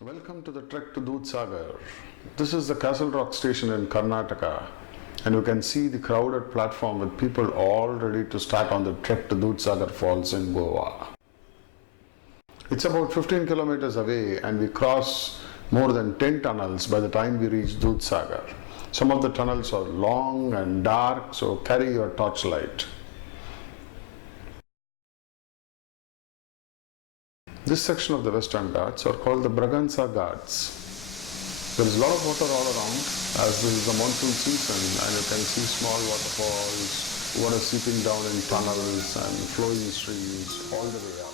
Welcome to the trek to Dudhsagar. This is the Castle Rock station in Karnataka, and you can see the crowded platform with people all ready to start on the trek to Dudhsagar Falls in Goa. It's about 15 kilometers away, and we cross more than 10 tunnels by the time we reach Dudhsagar. Some of the tunnels are long and dark, so carry your torchlight. This section of the Western Ghats are called the Braganza Ghats. There is a lot of water all around as this is the monsoon season, and you can see small waterfalls, water seeping down in tunnels and flowing streams all the way up.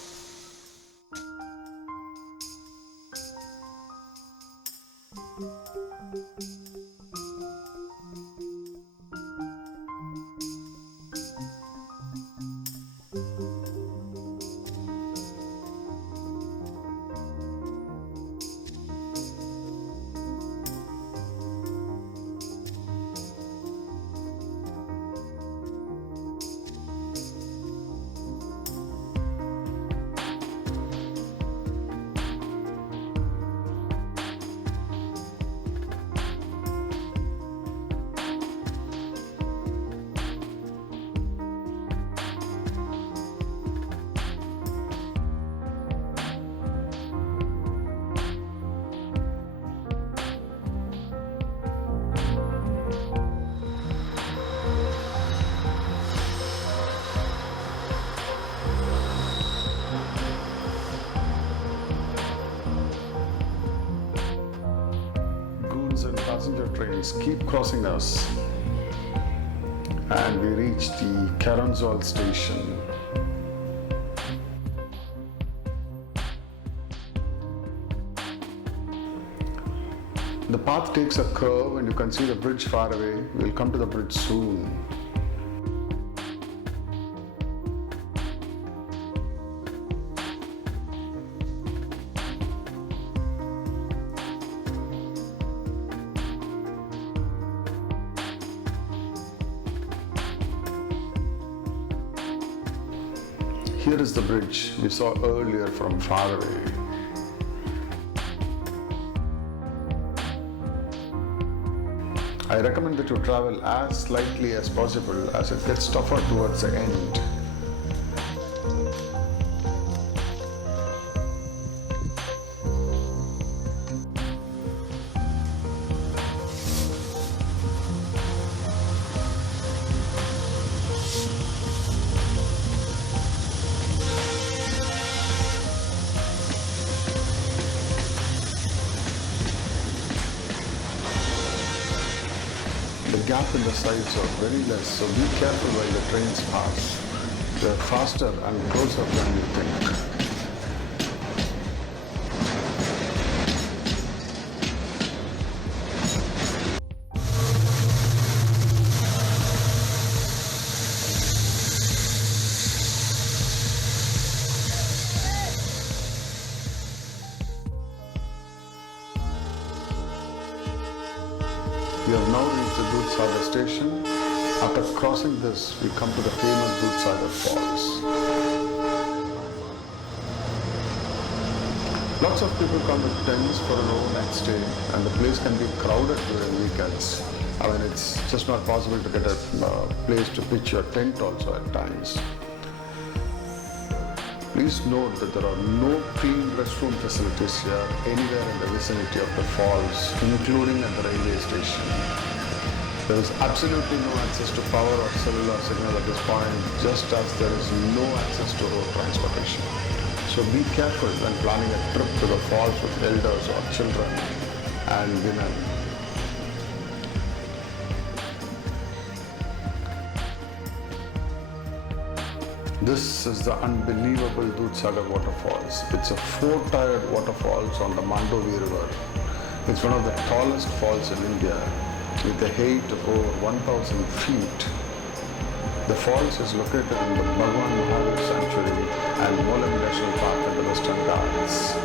And passenger trains keep crossing us, and we reach the Karanzal station. The path takes a curve and you can see the bridge far away. We'll come to the bridge soon. Here is the bridge we saw earlier from far away. I recommend that you travel as slightly as possible as it gets tougher towards the end. The gap in the sides are very less, so be careful while the trains pass. They're faster and closer than you think. We have now reached the Dudhsagar station. After crossing this, we come to the famous Dudhsagar Falls. Lots of people come with tents for an overnight stay, and the place can be crowded during weekends. I mean, it's just not possible to get a place to pitch your tent also at times. Please note that there are no clean restroom facilities here anywhere in the vicinity of the falls, including at the railway station. There is absolutely no access to power or cellular signal at this point, just as there is no access to road transportation. So be careful when planning a trip to the falls with elders or children and women. This is the unbelievable Dudhsagar Waterfalls. It's a 4-tiered waterfalls on the Mandovi River. It's one of the tallest falls in India with a height of over 1,000 feet. The falls is located in the Bhagwan Mahadev Sanctuary and Mohan National Park in the Western Ghats.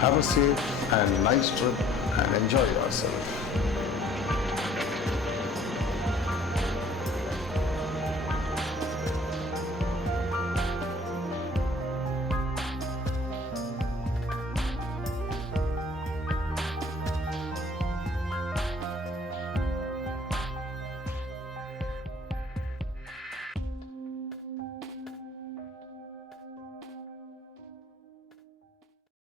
Have a safe and nice trip and enjoy yourself.